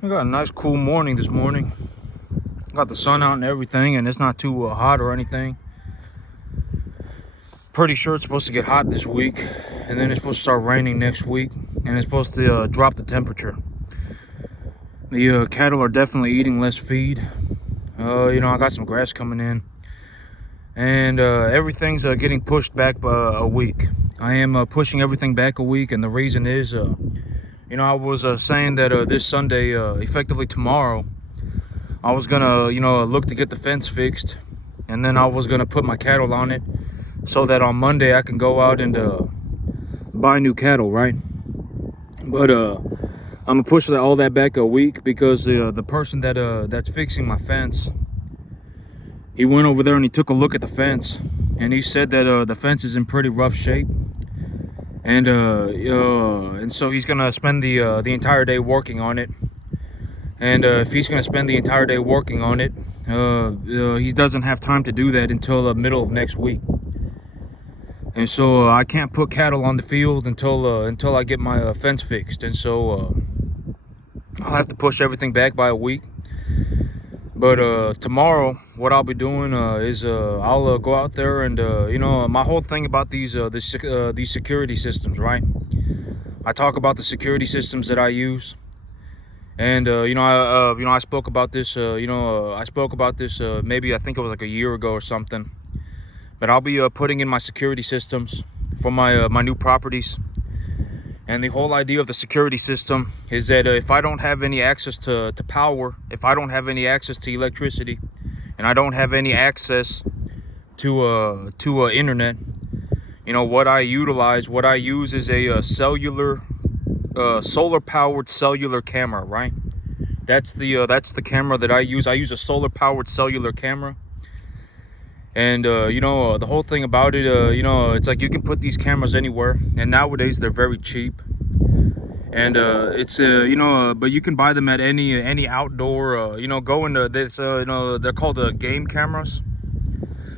We got a nice cool morning this morning. Got the sun out and everything, and it's not too hot or anything. Pretty sure it's supposed to get hot this week, and then it's supposed to start raining next week, and it's supposed to drop the temperature. The cattle are definitely eating less feed. I got some grass coming in, and everything's getting pushed back a week. I am pushing everything back a week, and the reason is, I was saying that this Sunday, effectively tomorrow, I was gonna, look to get the fence fixed, and then I was gonna put my cattle on it so that on Monday I can go out and buy new cattle, right? But I'm gonna push all that back a week because the person that's fixing my fence, he went over there and he took a look at the fence, and he said that the fence is in pretty rough shape, and so he's gonna spend the entire day working on it. And if he's going to spend the entire day working on it, he doesn't have time to do that until the middle of next week. And so I can't put cattle on the field until I get my fence fixed. And so I'll have to push everything back by a week. But tomorrow, what I'll be doing is I'll go out there and my whole thing about these security systems, right? I talk about the security systems that I use. And I spoke about this. Maybe I think it was like a year ago or something. But I'll be putting in my security systems for my new properties. And the whole idea of the security system is that if I don't have any access to power, if I don't have any access to electricity, and I don't have any access to internet, what I use is a solar powered cellular camera, right? That's the camera that I use. I use a solar powered cellular camera. And the whole thing about it, it's like you can put these cameras anywhere, and nowadays they're very cheap. And but you can buy them at any outdoor, go into this, they're called game cameras.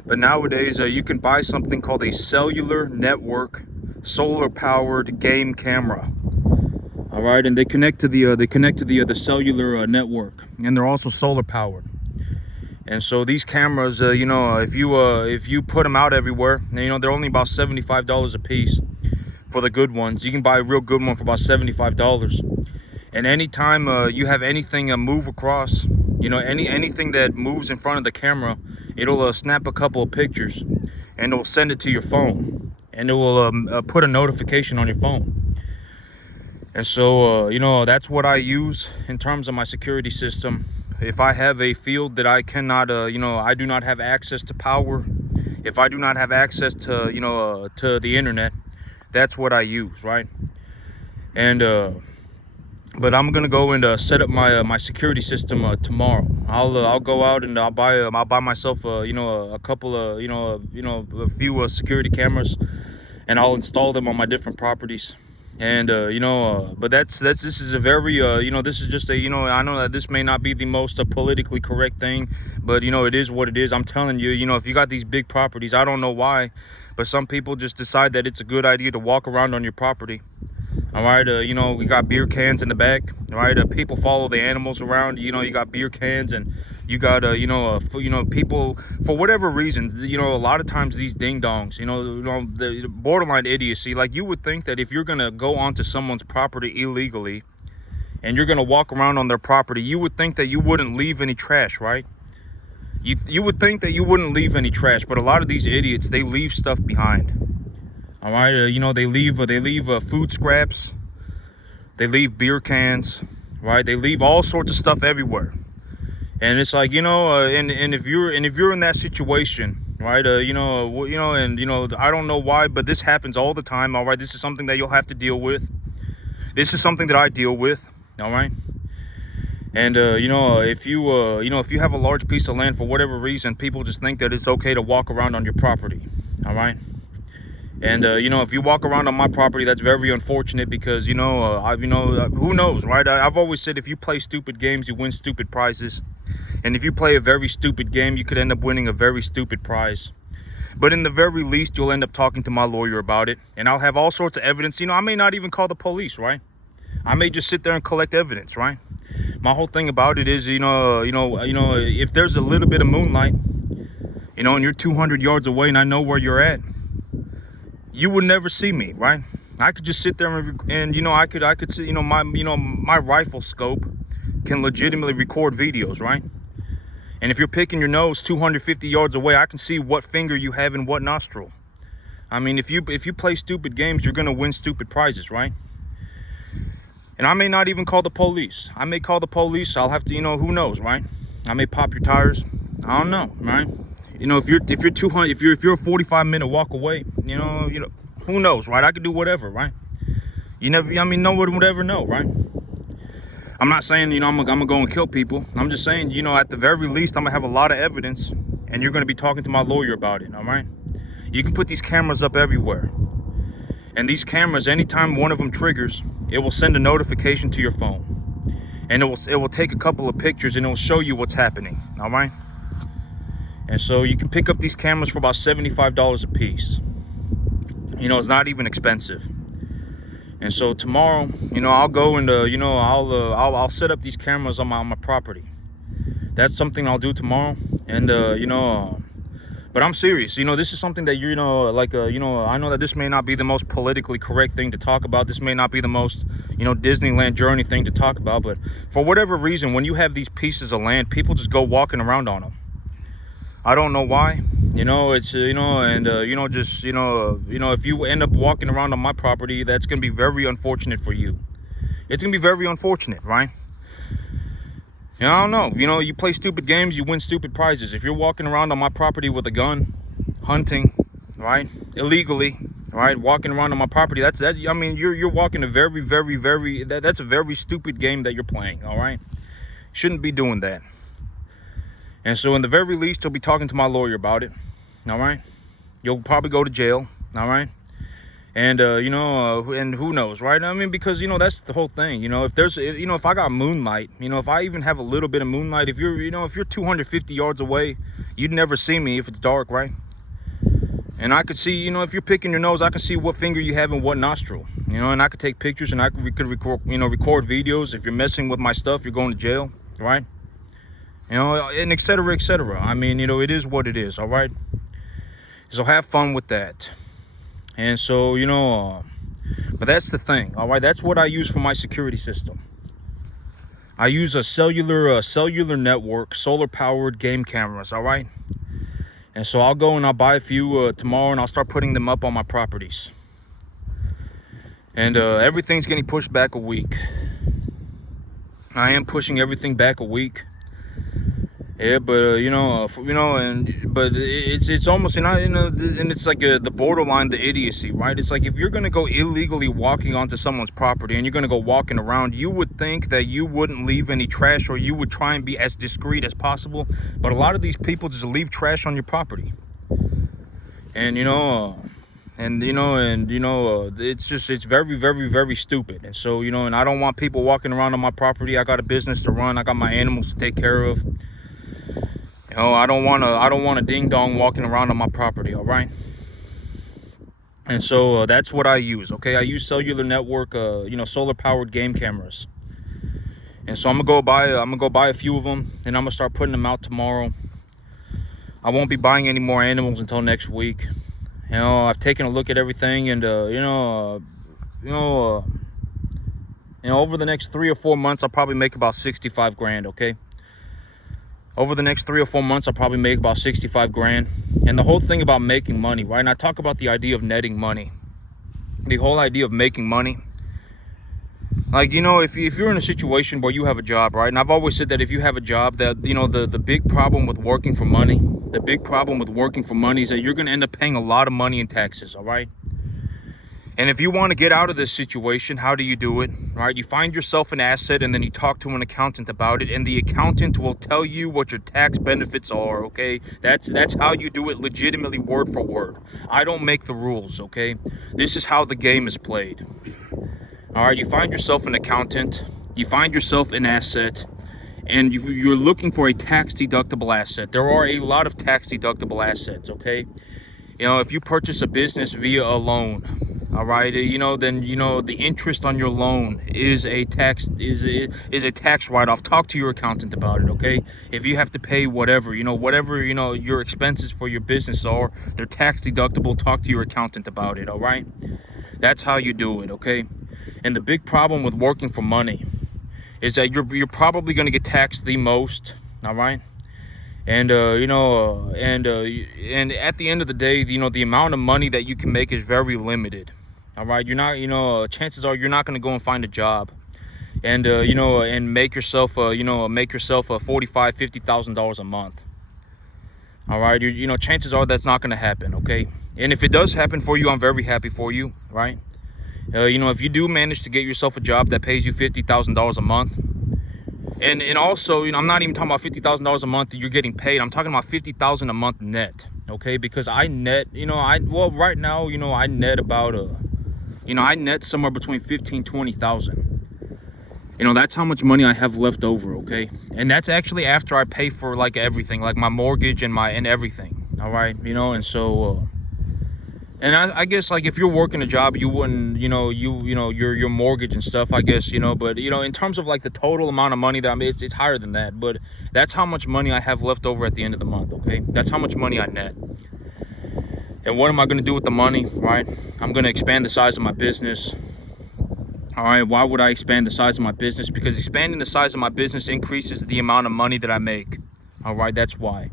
But nowadays you can buy something called a cellular network solar powered game camera. All right, and they connect to the cellular network, and they're also solar powered. And so these cameras, if you put them out everywhere, they're only about $75 a piece for the good ones. You can buy a real good one for about $75. And anytime you have anything move across, anything that moves in front of the camera, it'll snap a couple of pictures, and it'll send it to your phone, and it will put a notification on your phone. And so, that's what I use in terms of my security system. If I have a field that I cannot, I do not have access to power, if I do not have access to, to the internet, that's what I use, right? And, but I'm gonna go and set up my security system tomorrow. I'll go out and I'll buy myself, a couple of, a few security cameras, and I'll install them on my different properties. And but this is a very this is just a, I know that this may not be the most politically correct thing, but it is what it is. I'm telling you, if you got these big properties, I don't know why, but some people just decide that it's a good idea to walk around on your property. All right, we got beer cans in the back. All right, people follow the animals around. You got beer cans, and you got people, for whatever reasons, a lot of times these ding dongs, the borderline idiocy. Like, you would think that if you're gonna go onto someone's property illegally and you're gonna walk around on their property, you would think that you wouldn't leave any trash, right? You would think that you wouldn't leave any trash, but a lot of these idiots, they leave stuff behind. All right, they leave food scraps, they leave beer cans, right? They leave all sorts of stuff everywhere. And it's like, and if you're in that situation, right? I don't know why, but this happens all the time. All right, this is something that you'll have to deal with. This is something that I deal with. All right. And if you have a large piece of land, for whatever reason, people just think that it's okay to walk around on your property. All right. And if you walk around on my property, that's very unfortunate, because who knows, right? I've always said, if you play stupid games, you win stupid prizes. And if you play a very stupid game, you could end up winning a very stupid prize. But in the very least, you'll end up talking to my lawyer about it, and I'll have all sorts of evidence. I may not even call the police, right? I may just sit there and collect evidence, right? My whole thing about it is, if there's a little bit of moonlight, and you're 200 yards away and I know where you're at, you would never see me, right? I could just sit there and I could see, my rifle scope can legitimately record videos, right? And if you're picking your nose 250 yards away, I can see what finger you have in what nostril. I mean, if you play stupid games, you're gonna win stupid prizes, right? And I may not even call the police. I may call the police. I'll have to, who knows, right? I may pop your tires. I don't know, right? If you're 200, if you're a 45-minute walk away, who knows, right? I could do whatever, right? No one would ever know, right? I'm not saying, I'm gonna go and kill people. I'm just saying, at the very least, I'm gonna have a lot of evidence, and you're gonna be talking to my lawyer about it, all right? You can put these cameras up everywhere. And these cameras, anytime one of them triggers, it will send a notification to your phone. And it will take a couple of pictures and it will show you what's happening, all right? And so you can pick up these cameras for about $75 a piece. It's not even expensive. And so tomorrow, I'll go and I'll set up these cameras on my property. That's something I'll do tomorrow. And but I'm serious. This is something that I know that this may not be the most politically correct thing to talk about. This may not be the most Disneyland journey thing to talk about, but for whatever reason, when you have these pieces of land, people just go walking around on them. I don't know why. It's if you end up walking around on my property, that's gonna be very unfortunate for you. It's gonna be very unfortunate, right? I don't know. You play stupid games, you win stupid prizes. If you're walking around on my property with a gun, hunting, right, illegally, right, walking around on my property, you're walking a very, very, very, that's a very stupid game that you're playing, all right? Shouldn't be doing that. And so in the very least, you'll be talking to my lawyer about it, all right? You'll probably go to jail, all right? And and who knows, right? Because that's the whole thing. If I got moonlight, if I even have a little bit of moonlight, if you're 250 yards away, you'd never see me if it's dark, right? And I could see, if you're picking your nose, I can see what finger you have in what nostril, and I could take pictures and we could record, record videos. If you're messing with my stuff, you're going to jail, right? And et cetera, et cetera. It is what it is, all right? So have fun with that. And so, but that's the thing, all right? That's what I use for my security system. I use a cellular network, solar-powered game cameras, all right? And so I'll go and I'll buy a few tomorrow, and I'll start putting them up on my properties. And everything's getting pushed back a week. I am pushing everything back a week. Yeah, but but it's almost and it's like the borderline, the idiocy, right? It's like if you're gonna go illegally walking onto someone's property and you're gonna go walking around, you would think that you wouldn't leave any trash, or you would try and be as discreet as possible. But a lot of these people just leave trash on your property, and it's very, very, very stupid. And so and I don't want people walking around on my property. I got a business to run. I got my animals to take care of. I don't want a ding dong walking around on my property, all right? And so that's what I use, okay? I use cellular network, solar powered game cameras. And so I'm gonna go buy a few of them, and I'm gonna start putting them out tomorrow. I won't be buying any more animals until next week. I've taken a look at everything, and over the next 3 or 4 months, I'll probably make about 65 grand, okay? Over the next 3 or 4 months, I'll probably make about 65 grand. And the whole thing about making money, right? And I talk about the idea of netting money. The whole idea of making money. Like, if you're in a situation where you have a job, right? And I've always said that if you have a job, that, the big problem with working for money, is that you're going to end up paying a lot of money in taxes, all right? And if you want to get out of this situation, how do you do it, right? You find yourself an asset, and then you talk to an accountant about it, and the accountant will tell you what your tax benefits are, okay? That's how you do it legitimately, word for word. I don't make the rules, okay? This is how the game is played. All right, you find yourself an accountant, you find yourself an asset, and you're looking for a tax-deductible asset. There are a lot of tax-deductible assets, okay? If you purchase a business via a loan, all right, then the interest on your loan is a tax write-off. Talk to your accountant about it, okay? If you have to pay whatever your expenses for your business are, they're tax deductible. Talk to your accountant about it, all right? That's how you do it, okay? And the big problem with working for money is that you're probably going to get taxed the most, all right? And and at the end of the day, the amount of money that you can make is very limited. All right, you're not, chances are you're not going to go and find a job and and make yourself a $45,000-$50,000 a month. All right, chances are that's not going to happen, okay? And if it does happen for you, I'm very happy for you, right? If you do manage to get yourself a job that pays you $50,000 a month, and also, I'm not even talking about $50,000 a month that you're getting paid. I'm talking about $50,000 a month net, okay? Because I net, right now, I net about I net somewhere between 15,000-20,000. That's how much money I have left over, okay? And that's actually after I pay for like everything, like my mortgage and everything, all right? And so and I guess, like, if you're working a job, you wouldn't, your mortgage and stuff, I guess, but, in terms of, like, the total amount of money that it's higher than that. But that's how much money I have left over at the end of the month, okay? That's how much money I net. And what am I going to do with the money, right? I'm going to expand the size of my business. All right, why would I expand the size of my business? Because expanding the size of my business increases the amount of money that I make. All right, that's why.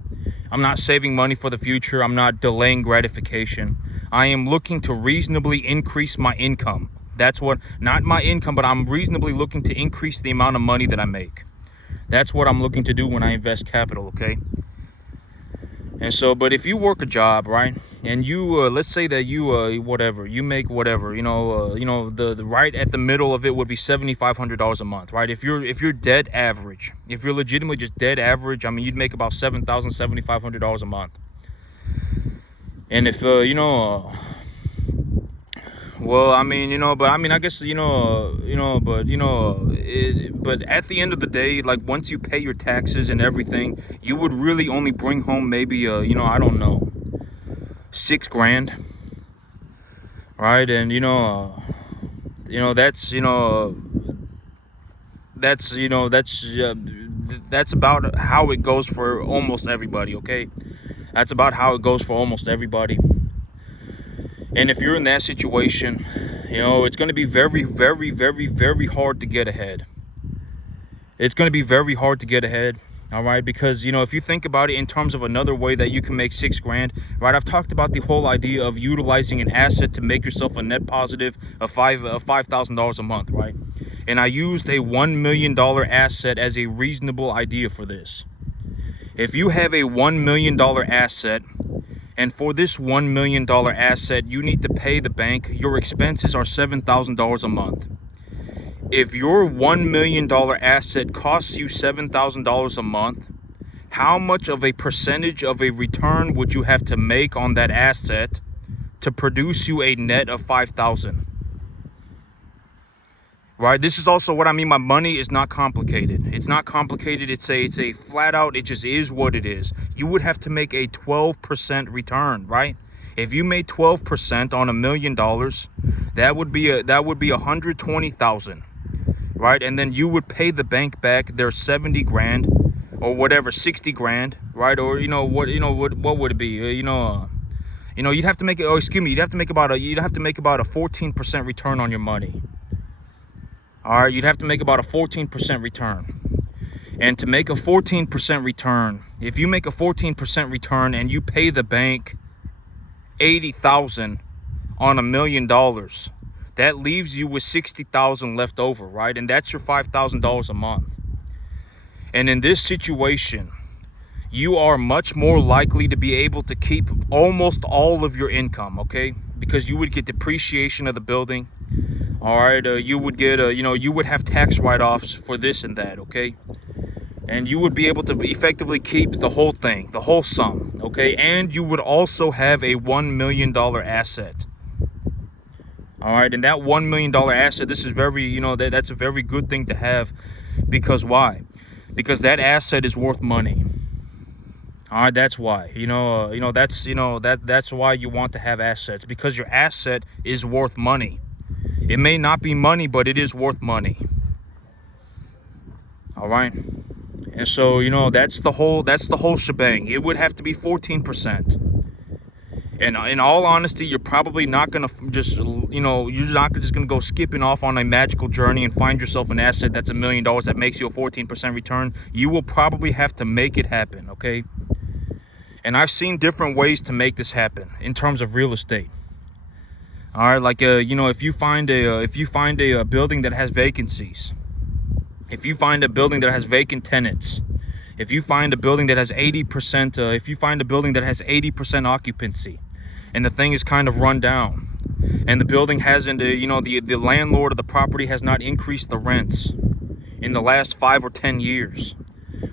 I'm not saving money for the future. I'm not delaying gratification. I am looking to reasonably increase my income. That's what, not my income, but I'm reasonably looking to increase the amount of money that I make. That's what I'm looking to do when I invest capital, okay? And so, but if you work a job, right, and you, let's say that you, you make whatever, the right at the middle of it would be $7,500 a month, right? If you're dead average, if you're legitimately just dead average, I mean, you'd make about $7,500 a month. And if, well, I mean, but I mean, I guess, but at the end of the day, like, once you pay your taxes and everything, you would really only bring home maybe, I don't know, $6,000, right? And, that's about how it goes for almost everybody, okay? That's about how it goes for almost everybody. And if you're in that situation, it's going to be very, very, very, very hard to get ahead. It's going to be very hard to get ahead, all right? Because, if you think about it in terms of another way that you can make $6,000, right? I've talked about the whole idea of utilizing an asset to make yourself a net positive of $5,000 a month, right? And I used a $1 million asset as a reasonable idea for this. If you have a $1 million asset, and for this $1 million asset, you need to pay the bank, your expenses are $7,000 a month. If your $1 million asset costs you $7,000 a month, how much of a percentage of a return would you have to make on that asset to produce you a net of $5,000? Right, this is also what I mean by money is not complicated. It's not complicated. It's a flat out, it just is what it is. You would have to make a 12% return, right? If you made 12% on $1 million, that would be $120,000, right? And then you would pay the bank back their $70,000 or whatever, $60,000, right? Or what would it be? You'd have to make it. Oh, excuse me. You'd have to make about a 14% return on your money. All right, you'd have to make about a 14% return. And to make a 14% return, if you make a 14% return and you pay the bank $80,000 on $1 million, that leaves you with $60,000 left over, right? And that's your $5,000 a month. And in this situation, you are much more likely to be able to keep almost all of your income, okay? Because you would get depreciation of the building. All right, you would get, you would have tax write-offs for this and that, okay? And you would be able to effectively keep the whole thing, the whole sum, okay? And you would also have a $1 million asset. All right, and that $1 million asset, this is very, that's a very good thing to have. Because why? Because that asset is worth money. All right, that's why. That's why you want to have assets, because your asset is worth money. It may not be money, but it is worth money. All right. And so, that's the whole shebang. It would have to be 14%. And in all honesty, you're probably not gonna you're not just gonna go skipping off on a magical journey and find yourself an asset that's $1 million that makes you a 14% return. You will probably have to make it happen, okay? And I've seen different ways to make this happen in terms of real estate. All right, like if you find a building that has vacancies, if you find a building that has vacant tenants, if you find a building that has 80%, if you find a building that has 80% occupancy, and the thing is kind of run down, and the building hasn't, the landlord of the property has not increased the rents in the last 5 or 10 years.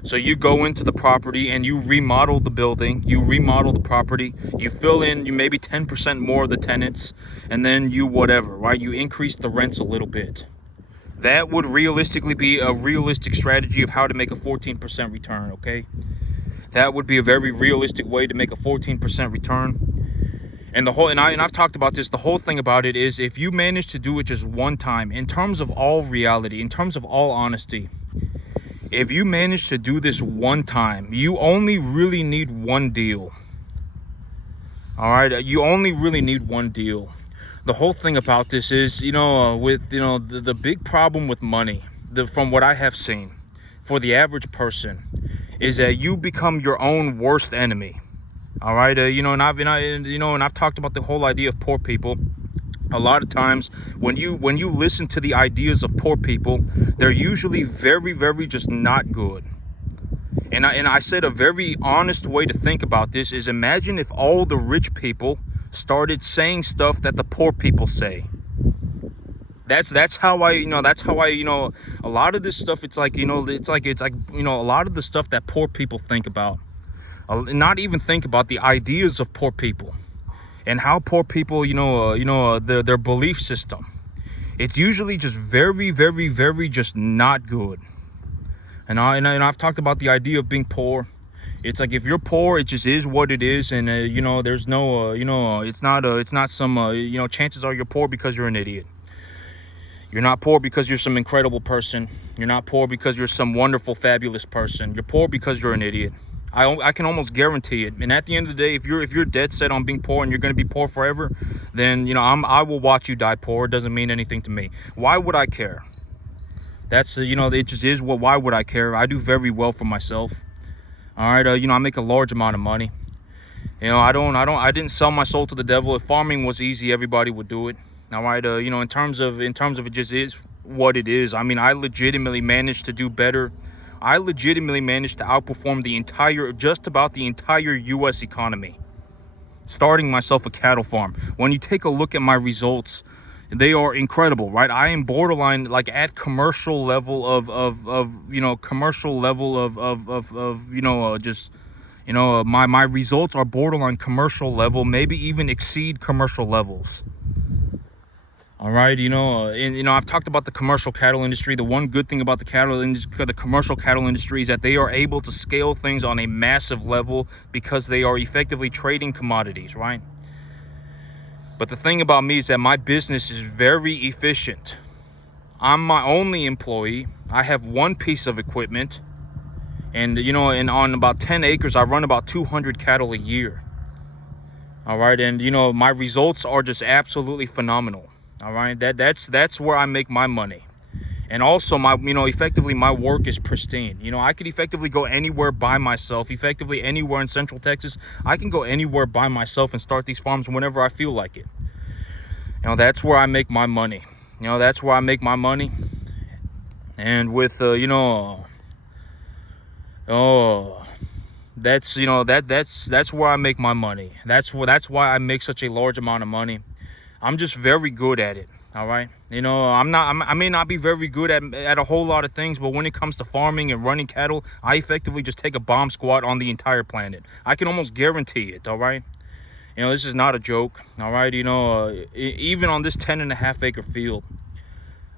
So you go into the property and you remodel the building, you remodel the property, you fill in maybe 10% more of the tenants, and then you right? You increase the rents a little bit. That would realistically be a realistic strategy of how to make a 14% return, okay? That would be a very realistic way to make a 14% return. And I've talked about this. The whole thing about it is, if you manage to do it just one time, in terms of all reality, in terms of all honesty, if you manage to do this one time, you only really need one deal. All right, you only really need one deal. The whole thing about this is, the big problem with money, from what I have seen, for the average person, is that you become your own worst enemy. All right, and I've talked about the whole idea of poor people. A lot of times when you listen to the ideas of poor people, they're usually very, very just not good. And I said a very honest way to think about this is, imagine if all the rich people started saying stuff that the poor people say. That's how I a lot of this stuff, it's like a lot of the stuff that poor people think about, not even think about the ideas of poor people and how poor people, their belief system. It's usually just very, very, very just not good. And I've talked about the idea of being poor. It's like, if you're poor, it just is what it is, and there's no it's not some chances are you're poor because you're an idiot. You're not poor because you're some incredible person. You're not poor because you're some wonderful, fabulous person. You're poor because you're an idiot. I can almost guarantee it. And at the end of the day, if you're dead set on being poor and you're going to be poor forever, then I will watch you die poor. It doesn't mean anything to me. Why would I care? That's it just is what. Why would I care? I do very well for myself. All right, I make a large amount of money. I didn't sell my soul to the devil. If farming was easy, everybody would do it. All right, in terms of it just is what it is. I mean, I legitimately managed to do better. I legitimately managed to outperform just about the entire U.S. economy, starting myself a cattle farm. When you take a look at my results, they are incredible, right? I am borderline, like, at commercial level my results are borderline commercial level, maybe even exceed commercial levels. All right, I've talked about the commercial cattle industry. The one good thing about the commercial cattle industry is that they are able to scale things on a massive level because they are effectively trading commodities, right? But the thing about me is that my business is very efficient. I'm my only employee. I have one piece of equipment, and on about 10 acres, I run about 200 cattle a year. All right, and my results are just absolutely phenomenal. All right, that's where I make my money. And also, effectively, my work is pristine. I could effectively go anywhere by myself, effectively anywhere in Central Texas. I can go anywhere by myself and start these farms whenever I feel like it. That's where I make my money. That's where I make my money. And with, that's where I make my money. That's why I make such a large amount of money. I'm just very good at it. All right, I may not be very good at a whole lot of things, but when it comes to farming and running cattle, I effectively just take a bomb squad on the entire planet. I can almost guarantee it. All right, this is not a joke. All right, even on this 10.5 acre field,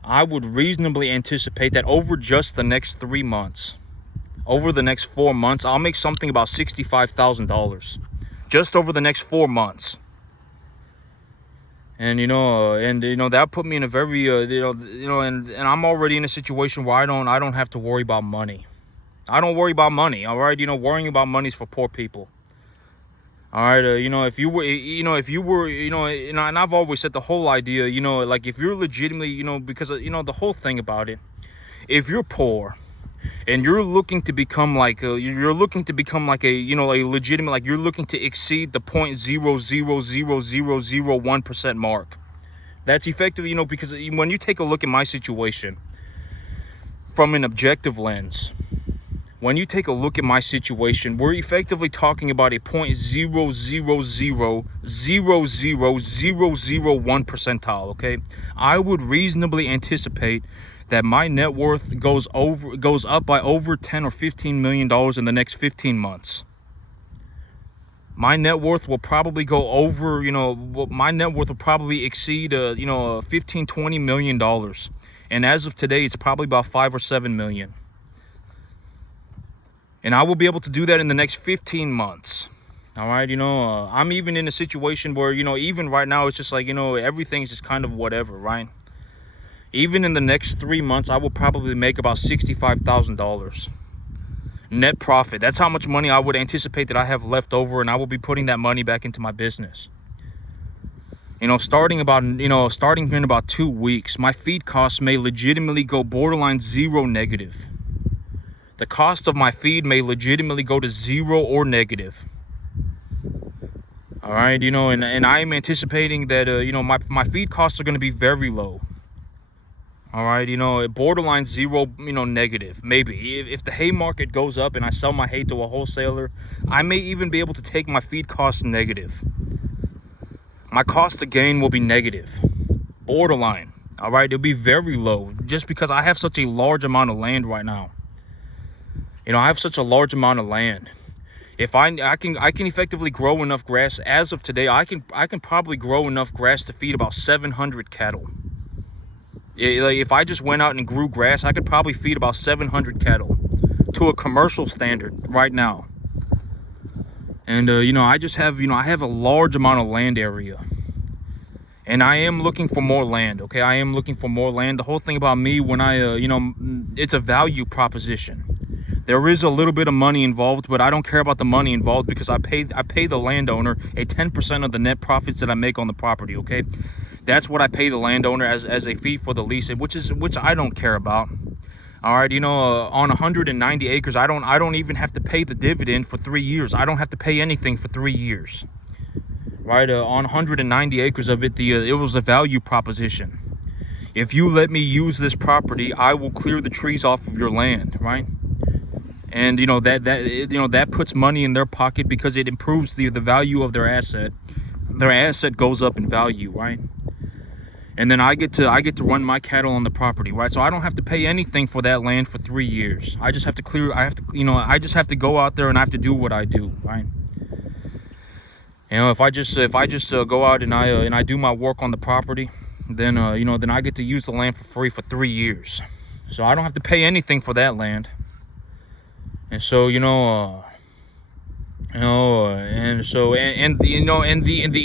I would reasonably anticipate that over just the next 3 months, over the next 4 months, I'll make something about $65,000 just over the next 4 months. And that put me in a very and I'm already in a situation where I don't have to worry about money. I don't worry about money. All right, worrying about money is for poor people. All right, if you were, and I've always said the whole idea, like if you're legitimately, because the whole thing about it, if you're poor and you're looking to become like a a legitimate, like you're looking to exceed the 0.0000001% mark, that's effective, because when you take a look at my situation from an objective lens, when you take a look at my situation, we're effectively talking about a 0.0000001 percentile. Okay, I would reasonably anticipate that my net worth goes up by over 10 or 15 million dollars in the next 15 months. My net worth will probably go over, my net worth will probably exceed 15-20 million dollars, and as of today it's probably about 5 or 7 million. And I will be able to do that in the next 15 months. All right, I'm even in a situation where, even right now, it's just like, everything's just kind of whatever, right? Even in the next 3 months, I will probably make about $65,000 net profit. That's how much money I would anticipate that I have left over, and I will be putting that money back into my business. Starting in about 2 weeks, my feed costs may legitimately go borderline zero negative. The cost of my feed may legitimately go to zero or negative. All right, and I am anticipating that, my feed costs are going to be very low. All right, borderline zero, negative. Maybe if the hay market goes up and I sell my hay to a wholesaler, I may even be able to take my feed costs negative. My cost to gain will be negative, borderline. All right, it'll be very low just because I have such a large amount of land right now. I have such a large amount of land. If I can effectively grow enough grass as of today, I can probably grow enough grass to feed about 700 cattle. If I just went out and grew grass, I could probably feed about 700 cattle to a commercial standard right now. And I just have I have a large amount of land area, and I am looking for more land. Okay, I am looking for more land. The whole thing about me, when I it's a value proposition. There is a little bit of money involved, but I don't care about the money involved because I pay the landowner a 10% of the net profits that I make on the property. Okay, that's what I pay the landowner as a fee for the lease, which I don't care about. All right, on 190 acres, I don't even have to pay the dividend for 3 years. I don't have to pay anything for 3 years. Right, on 190 acres of it, it was a value proposition. If you let me use this property, I will clear the trees off of your land, right? And that puts money in their pocket because it improves the value of their asset. Their asset goes up in value, right? And then I get to run my cattle on the property, right? So I don't have to pay anything for that land for 3 years. I just have to I just have to go out there and I have to do what I do, right? If I just go out and I do my work on the property, then then I get to use the land for free for 3 years. So I don't have to pay anything for that land. And so the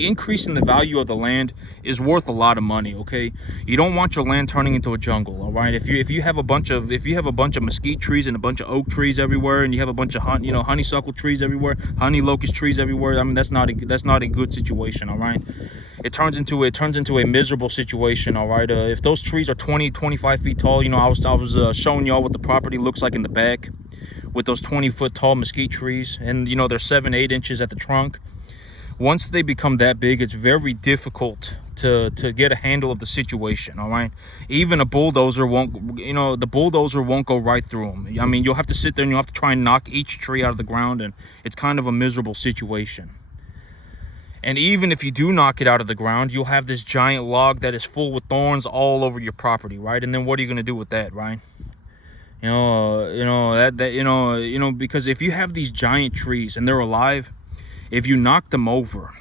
increase in the value of the land is worth a lot of money. Okay, you don't want your land turning into a jungle. All right, if you have a bunch of mesquite trees and a bunch of oak trees everywhere, and you have a bunch of honeysuckle trees everywhere, honey locust trees everywhere, I mean that's not a good situation. All right, it turns into a miserable situation. All right, if those trees are 20-25 feet tall, I was showing y'all what the property looks like in the back, with those 20-foot tall mesquite trees, and they're 7-8 inches at the trunk. Once they become that big, it's very difficult to get a handle of the situation. All right, even a bulldozer won't go right through them. I mean, you'll have to sit there and you'll have to try and knock each tree out of the ground, and it's kind of a miserable situation. And even if you do knock it out of the ground, you'll have this giant log that is full with thorns all over your property, right? And then what are you going to do with that, right? Because if you have these giant trees and they're alive, if you knock them over,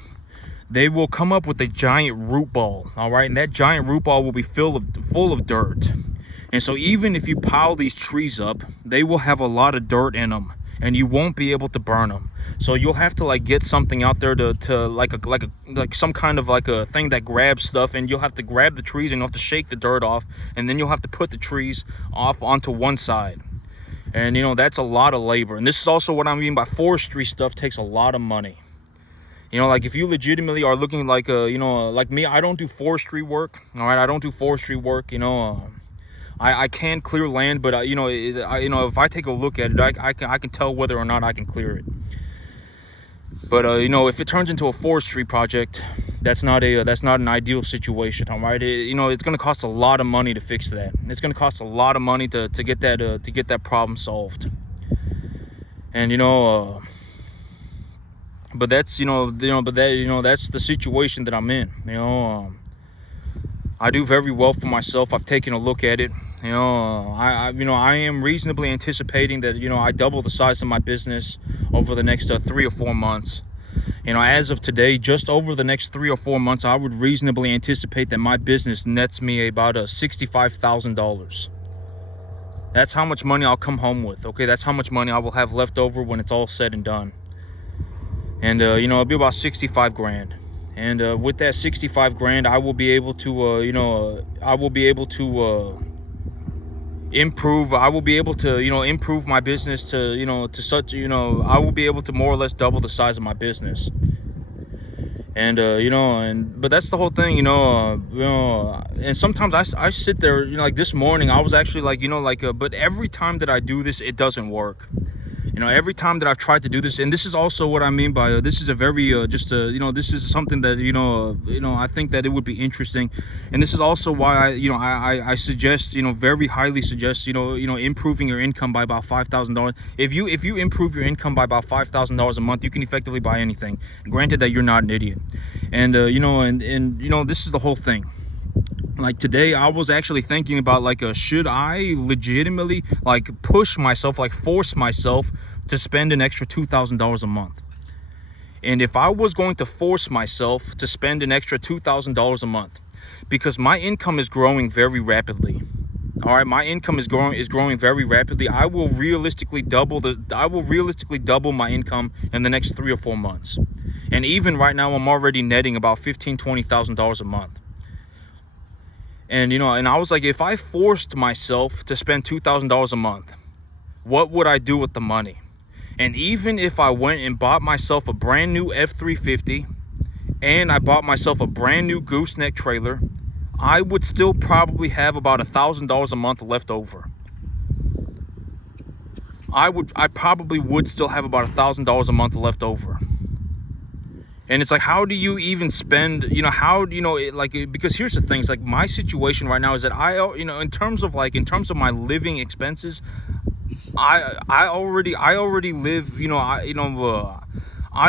they will come up with a giant root ball. All right, and that giant root ball will be full of dirt. And so even if you pile these trees up, they will have a lot of dirt in them, and you won't be able to burn them. So you'll have to like get something out there to like some kind of like a thing that grabs stuff, and you'll have to grab the trees and you'll have to shake the dirt off, and then you'll have to put the trees off onto one side. And you know, that's a lot of labor. And this is also what I mean by forestry stuff takes a lot of money. You know, like if you legitimately are looking like you know, like me, I don't do forestry work. All right, I don't do forestry work. You know, I can clear land, but you know, you know, if I take a look at it, I can tell whether or not I can clear it. But you know, if it turns into a forestry project, that's not an ideal situation. All right, you know, it's going to cost a lot of money to fix that. It's going to cost a lot of money to get that problem solved. And you know, but that's that's the situation that I'm in. You know, I do very well for myself. I've taken a look at it. You know, I am reasonably anticipating that, you know, I double the size of my business over the next 3 or 4 months. You know, as of today, just over the next 3 or 4 months, I would reasonably anticipate that my business nets me about $65,000. That's how much money I'll come home with. Okay, that's how much money I will have left over when it's all said and done. And you know, it'll be about 65 grand. And with that 65 grand, I will be able to improve. I will be able to, you know, improve my business to, you know, to such, you know, I will be able to more or less double the size of my business. And you know, but that's the whole thing, you know, and sometimes I sit there, you know, like this morning I was actually like, you know, like but every time that I do this, it doesn't work. You know, every time that I've tried to do this, and this is also what I mean by this is a very you know, this is something that you know, I think that it would be interesting. And this is also why I suggest, you know, very highly suggest, you know, improving your income by about $5,000. If you improve your income by about $5,000 a month, you can effectively buy anything, granted that you're not an idiot. And you know, and you know, this is the whole thing. Like today I was actually thinking about like should I legitimately like push myself, like force myself to spend an extra $2,000 a month. And if I was going to force myself to spend an extra $2,000 a month, because my income is growing very rapidly. All right, my income is growing very rapidly. I will realistically double my income in the next 3 or 4 months. And even right now I'm already netting about $15,000-$20,000 a month. And you know, and I was like, if I forced myself to spend $2,000 a month, what would I do with the money? And even if I went and bought myself a brand new F-350 and I bought myself a brand new gooseneck trailer, I would still probably have about $1,000 a month left over. I probably would still have about $1,000 a month left over. And it's like, how do you even spend, you know, how, you know, because here's the thing, it's like my situation right now is that you know, in terms of my living expenses, I already live, you know, I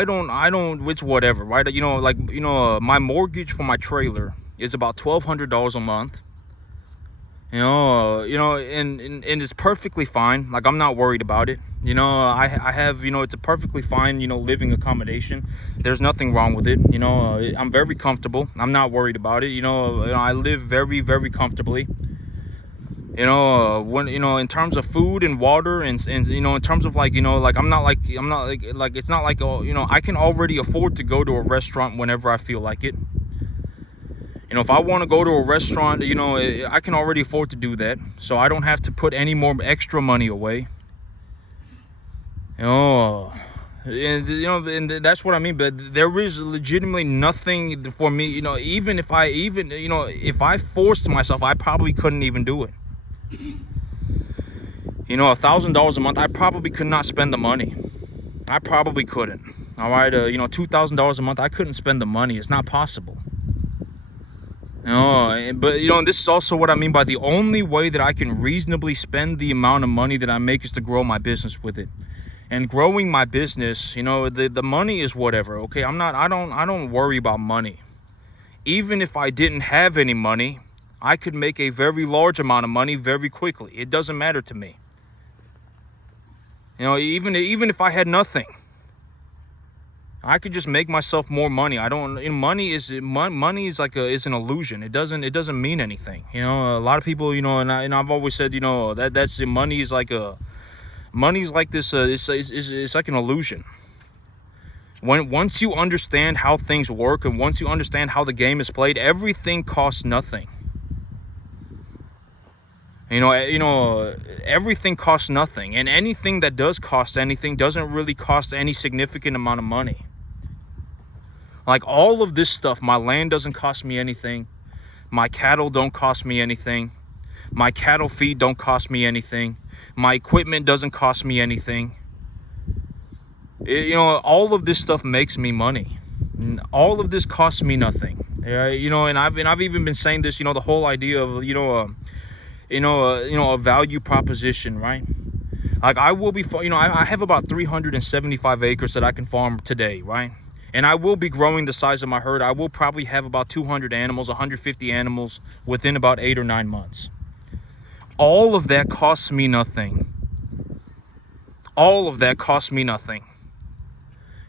don't, it's whatever, right? You know, like, you know, my mortgage for my trailer is about $1,200 a month. You know, and it's perfectly fine. Like, I'm not worried about it. You know, I have, you know, it's a perfectly fine, you know, living accommodation. There's nothing wrong with it. You know, I'm very comfortable. I'm not worried about it. You know, I live very, very comfortably. You know, when, you know, in terms of food and water and you know, in terms of like, you know, like I'm not like it's not like, oh, you know, I can already afford to go to a restaurant whenever I feel like it. You know, if I want to go to a restaurant, you know, I can already afford to do that. So I don't have to put any more extra money away. You know, and that's what I mean. But there is legitimately nothing for me, you know, even if I forced myself, I probably couldn't even do it. You know, $1,000 a month, I probably could not spend the money. I probably couldn't. All right, you know, $2,000 a month, I couldn't spend the money. It's not possible. You know, but you know, this is also what I mean by the only way that I can reasonably spend the amount of money that I make is to grow my business with it. And growing my business, you know, the money is whatever. Okay, I don't worry about money. Even if I didn't have any money, I could make a very large amount of money very quickly. It doesn't matter to me. You know, even if I had nothing, I could just make myself more money. I don't. Money is like is an illusion. It doesn't mean anything. You know, a lot of people, you know, and I've always said, you know, that's money is like this. It's like an illusion. Once you understand how things work, and once you understand how the game is played, everything costs nothing. You know, everything costs nothing, and anything that does cost anything doesn't really cost any significant amount of money. Like all of this stuff, my land doesn't cost me anything. My cattle don't cost me anything. My cattle feed don't cost me anything. My equipment doesn't cost me anything. You know, all of this stuff makes me money. All of this costs me nothing. You know, and I've even been saying this. You know, the whole idea of a value proposition, right? Like I will be, you know, I have about 375 acres that I can farm today, right? And I will be growing the size of my herd. I will probably have about 200 animals, 150 animals within about 8 or 9 months. All of that costs me nothing. All of that costs me nothing.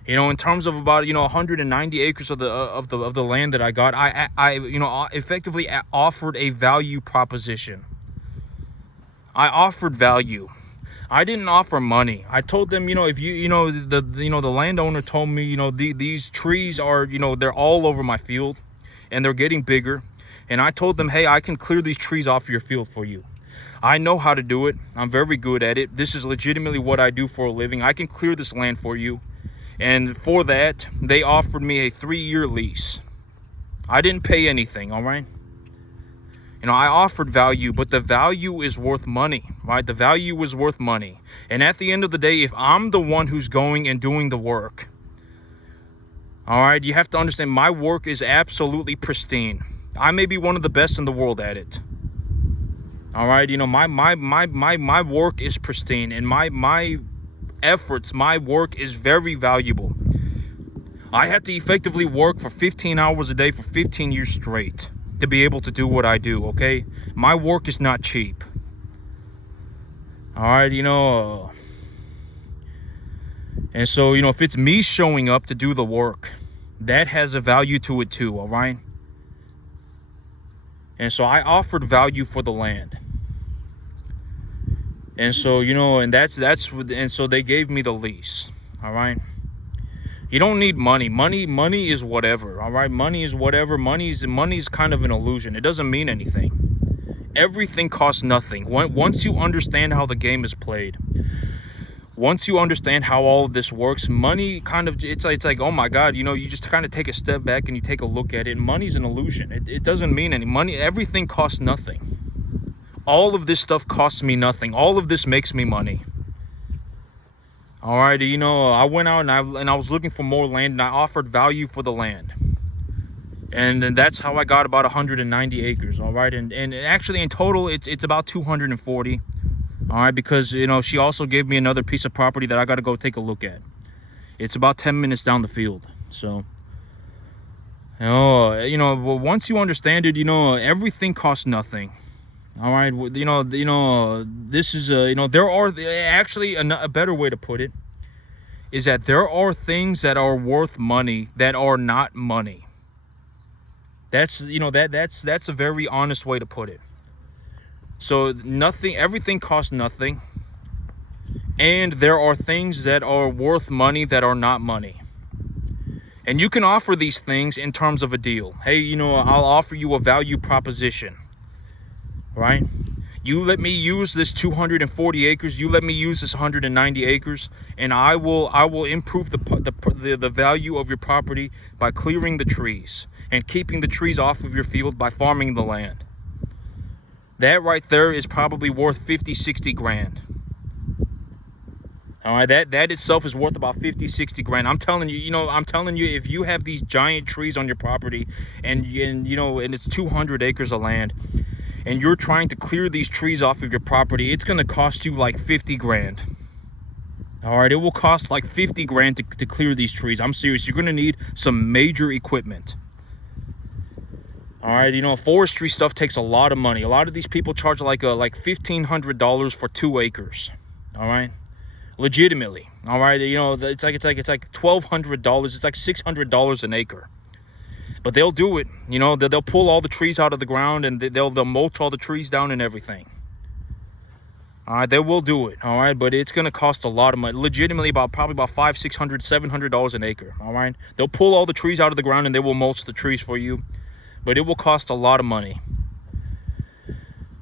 You know, in terms of about, you know, 190 acres of the land that I got, I you know, effectively offered a value proposition. I offered value. I didn't offer money. I told them, you know, if the landowner told me, you know, these trees are, you know, they're all over my field and they're getting bigger. And I told them, hey, I can clear these trees off your field for you. I know how to do it. I'm very good at it. This is legitimately what I do for a living. I can clear this land for you. And for that, they offered me a 3-year lease. I didn't pay anything, all right? You know, I offered value, but the value is worth money, right? The value is worth money. And at the end of the day, if I'm the one who's going and doing the work, all right, you have to understand my work is absolutely pristine. I may be one of the best in the world at it. All right, you know, my work is pristine, and my efforts, my work is very valuable. I had to effectively work for 15 hours a day for 15 years straight to be able to do what I do, okay? My work is not cheap. All right, you know, and so, you know, if it's me showing up to do the work, that has a value to it too, all right? And so I offered value for the land. And so, you know, and so they gave me the lease, all right? You don't need money. Money is whatever, all right? Money is whatever. Money's kind of an illusion. It doesn't mean anything. Everything costs nothing. Once you understand how the game is played, once you understand how all of this works, money kind of, it's like, oh my God, you know, you just kind of take a step back and you take a look at it. Money's an illusion. It doesn't mean any money. Everything costs nothing. All of this stuff costs me nothing. All of this makes me money. All right, you know, I went out and I was looking for more land, and I offered value for the land. And that's how I got about 190 acres, all right? And actually in total, it's about 240, all right? Because, you know, she also gave me another piece of property that I got to go take a look at. It's about 10 minutes down the field. So, you know, once you understand it, you know, everything costs nothing. All right, you know, this is you know, there are actually a better way to put it is that there are things that are worth money that are not money. That's, you know, that's a very honest way to put it. So everything costs nothing, and there are things that are worth money that are not money. And you can offer these things in terms of a deal. Hey, you know, I'll offer you a value proposition. Right? You let me use this 240 acres. You let me use this 190 acres, and I will improve the value of your property by clearing the trees and keeping the trees off of your field by farming the land. That right there is probably worth 50, 60 grand. All right, that itself is worth about 50, 60 grand. I'm telling you, if you have these giant trees on your property and you know, and it's 200 acres of land, and you're trying to clear these trees off of your property, it's going to cost you like 50 grand. All right, it will cost like 50 grand to clear these trees. I'm serious. You're going to need some major equipment. All right, you know, forestry stuff takes a lot of money. A lot of these people charge like $1,500 for 2 acres. All right, legitimately. All right, you know, it's like $1,200. It's like $600 an acre. But they'll do it. You know, they'll pull all the trees out of the ground, and they'll mulch all the trees down and everything. All right, they will do it. All right, but it's gonna cost a lot of money. Legitimately, probably about $500, $600, $700 an acre. All right, they'll pull all the trees out of the ground and they will mulch the trees for you, but it will cost a lot of money.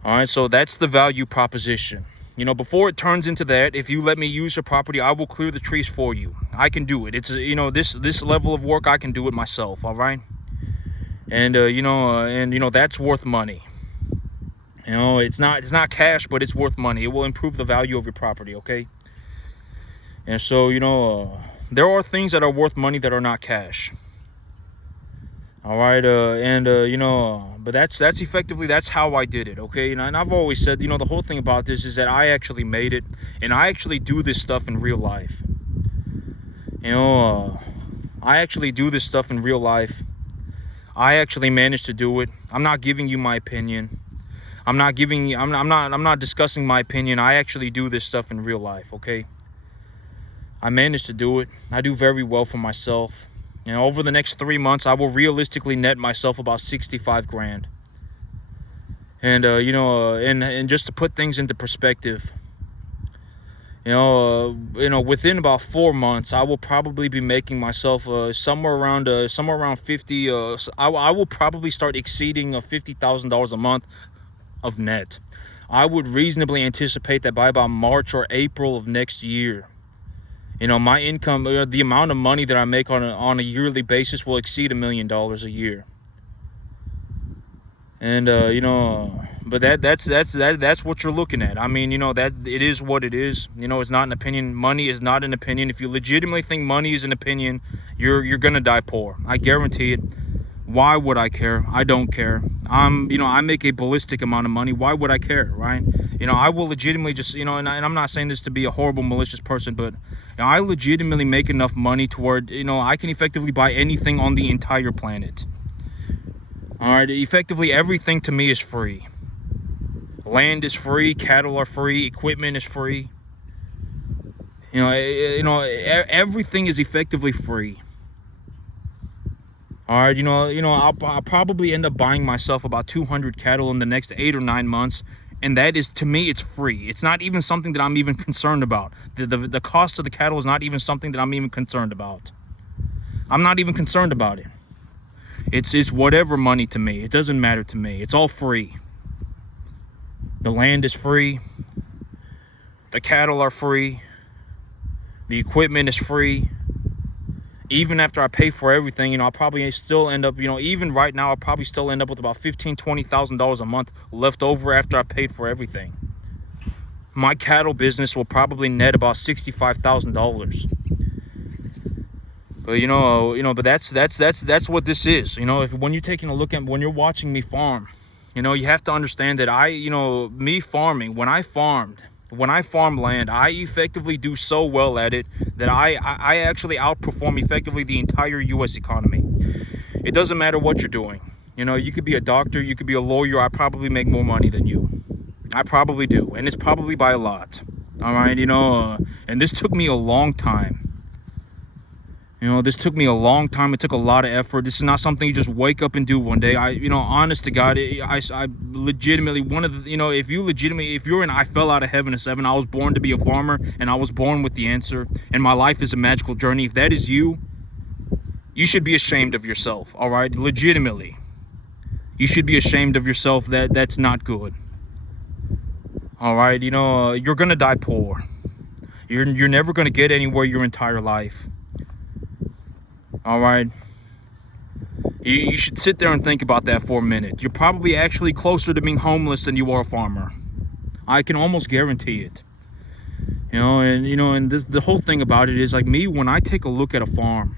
All right, so that's the value proposition. You know, before it turns into that, if you let me use your property, I will clear the trees for you. I can do it. It's, you know, this level of work, I can do it myself. All right, and you know, that's worth money. You know, it's not cash, but it's worth money. It will improve the value of your property, okay? And so, you know, there are things that are worth money that are not cash. All right, you know, but that's effectively, that's how I did it, okay? And I've always said, you know, the whole thing about this is that I actually made it, and I actually do this stuff in real life. You know, I actually do this stuff in real life. I actually managed to do it. I'm not giving you my opinion. I'm not discussing my opinion. I actually do this stuff in real life, okay? I managed to do it. I do very well for myself. You know, over the next 3 months, I will realistically net myself about 65 grand. And you know, and just to put things into perspective, you know, within about 4 months, I will probably be making myself somewhere around 50. I will probably start exceeding $50,000 a month of net. I would reasonably anticipate that by about March or April of next year, you know, my income, the amount of money that I make on a yearly basis will exceed $1 million a year. And you know, but that's what you're looking at. I mean, you know, that it is what it is. You know, it's not an opinion. Money is not an opinion. If you legitimately think money is an opinion, you're gonna die poor. I guarantee it. Why would I care? I don't care. You know, I make a ballistic amount of money. Why would I care, right? You know, I will legitimately just, you know, and I'm not saying this to be a horrible, malicious person, but you know, I legitimately make enough money toward, you know, I can effectively buy anything on the entire planet. All right, effectively everything to me is free. Land is free, cattle are free, equipment is free. You know, everything is effectively free. All right, you know, I'll probably end up buying myself about 200 cattle in the next 8 or 9 months, and that is, to me, it's free. It's not even something that I'm even concerned about. The cost of the cattle is not even something that I'm even concerned about. I'm not even concerned about it. It's whatever money to me. It doesn't matter to me. It's all free. The land is free. The cattle are free. The equipment is free. Even after I pay for everything, you know, I'll probably still end up, you know, even right now, I'll probably still end up with about $15,000, $20,000 a month left over after I paid for everything. My cattle business will probably net about $65,000. But but that's what this is. You know, when you're taking a look at, when you're watching me farm, you know, you have to understand that me farming, when I farm land, I effectively do so well at it that I actually outperform effectively the entire U.S. economy. It doesn't matter what you're doing. You know, you could be a doctor, you could be a lawyer. I probably make more money than you. I probably do, and it's probably by a lot. All right, you know, and this took me a long time. You know, this took me a long time. It took a lot of effort. This is not something you just wake up and do one day. Honest to God, I legitimately, if you're in I fell out of heaven at 7, I was born to be a farmer, and I was born with the answer, and my life is a magical journey. If that is you, you should be ashamed of yourself, all right? Legitimately. You should be ashamed of yourself. That's not good. All right, you know, you're going to die poor. You're never going to get anywhere your entire life. All right, you should sit there and think about that for a minute. You're probably actually closer to being homeless than you are a farmer. I can almost guarantee it. You know, and the whole thing about it is, like, me, when I take a look at a farm,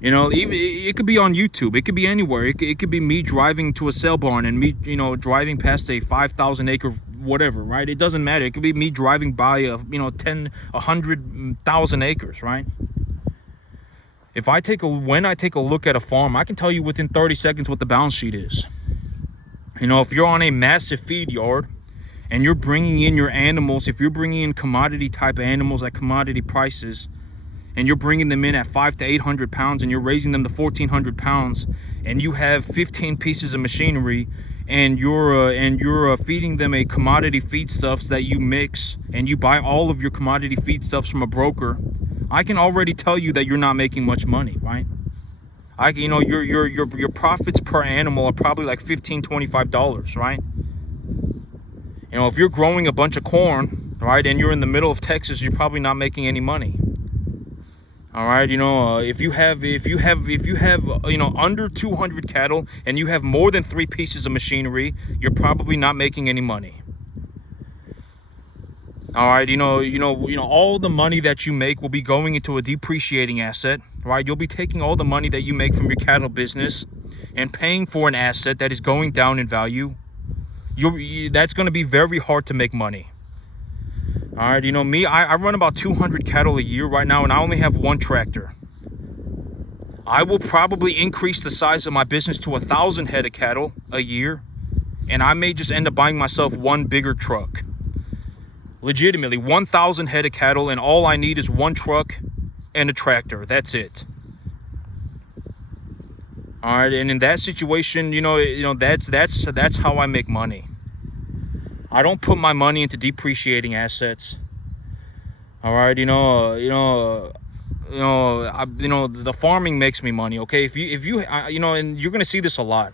you know, even it could be on YouTube, it could be anywhere. It could be me driving to a sale barn and me, you know, driving past a 5,000 acre whatever, right? It doesn't matter. It could be me driving by 100,000 acres, right? When I take a look at a farm, I can tell you within 30 seconds what the balance sheet is. You know, if you're on a massive feed yard and you're bringing in your animals, if you're bringing in commodity type animals at commodity prices, and you're bringing them in at 500 to 800 pounds, and you're raising them to 1,400 pounds, and you have 15 pieces of machinery, and you're feeding them a commodity feedstuffs that you mix, and you buy all of your commodity feedstuffs from a broker, I can already tell you that you're not making much money, right? Your profits per animal are probably like $15, $25, right? If you're growing a bunch of corn, right, and you're in the middle of Texas, you're probably not making any money. All right, if you have under 200 cattle and you have more than 3 pieces of machinery, you're probably not making any money. All right, all the money that you make will be going into a depreciating asset, right? You'll be taking all the money that you make from your cattle business and paying for an asset that is going down in value. That's going to be very hard to make money. All right, me, I run about 200 cattle a year right now, and I only have 1 tractor. I will probably increase the size of my business to 1,000 head of cattle a year, and I may just end up buying myself 1 bigger truck. Legitimately, 1,000 head of cattle, and all I need is 1 truck and a tractor. That's it. All right, and in that situation, that's how I make money. I don't put my money into depreciating assets. All right, the farming makes me money. Okay, if you and you're gonna see this a lot.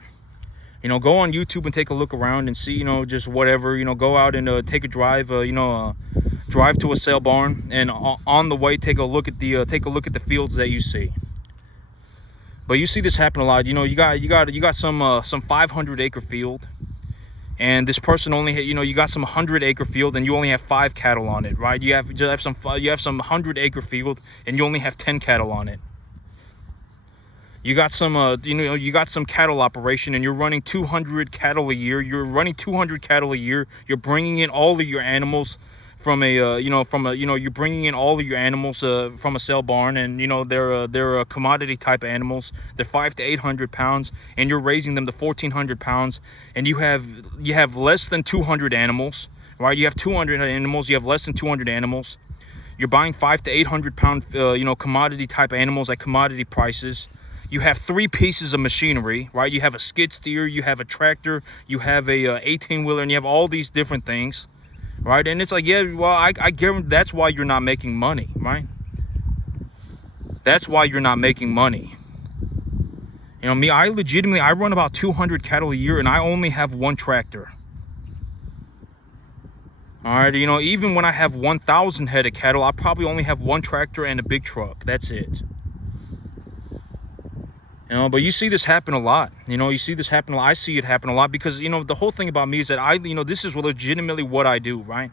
Go on YouTube and take a look around and see, just whatever. Go out and take a drive. Drive to a sale barn, and on the way, take a look at the fields that you see. But you see this happen a lot. You got some 500-acre field. And this person only, you got some 100-acre field and you only have 5 cattle on it, right? You have some 100-acre field and you only have 10 cattle on it. You got some, you got some cattle operation and you're running 200 cattle a year. You're running 200 cattle a year. You're bringing in all of your animals from you're bringing in all of your animals from a sale barn, and they're commodity type animals. They're 500 to 800 pounds, and you're raising them to 1,400 pounds, and you have less than 200 animals, right? You have 200 animals. You have less than 200 animals. You're buying 500 to 800 pound commodity type animals at commodity prices. You have 3 pieces of machinery, right? You have a skid steer, you have a tractor, you have a 18-wheeler, and you have all these different things. Right, and it's like, yeah, well, I guarantee that's why you're not making money, right? That's why you're not making money. Me, I run about 200 cattle a year, and I only have 1 tractor. All right, even when I have 1,000 head of cattle, I probably only have 1 tractor and a big truck. That's it. But you see this happen a lot. You see this happen a lot. I see it happen a lot because, the whole thing about me is that this is legitimately what I do, right?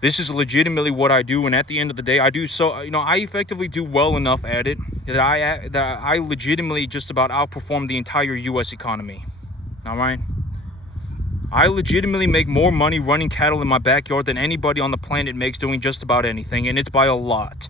This is legitimately what I do. And at the end of the day, I do so, I effectively do well enough at it that I legitimately just about outperform the entire U.S. economy. All right? I legitimately make more money running cattle in my backyard than anybody on the planet makes doing just about anything. And it's by a lot.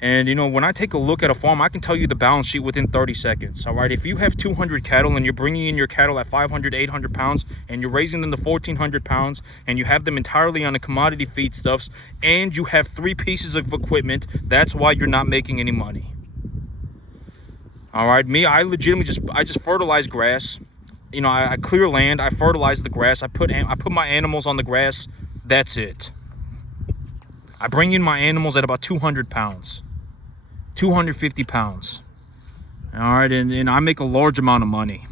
And, when I take a look at a farm, I can tell you the balance sheet within 30 seconds, all right? If you have 200 cattle and you're bringing in your cattle at 500, 800 pounds and you're raising them to 1,400 pounds and you have them entirely on the commodity feedstuffs and you have 3 pieces of equipment, that's why you're not making any money. All right? Me, I legitimately just fertilize grass. I clear land, I fertilize the grass, I put my animals on the grass, that's it. I bring in my animals at about 200 pounds. 250 pounds. All right, and I make a large amount of money.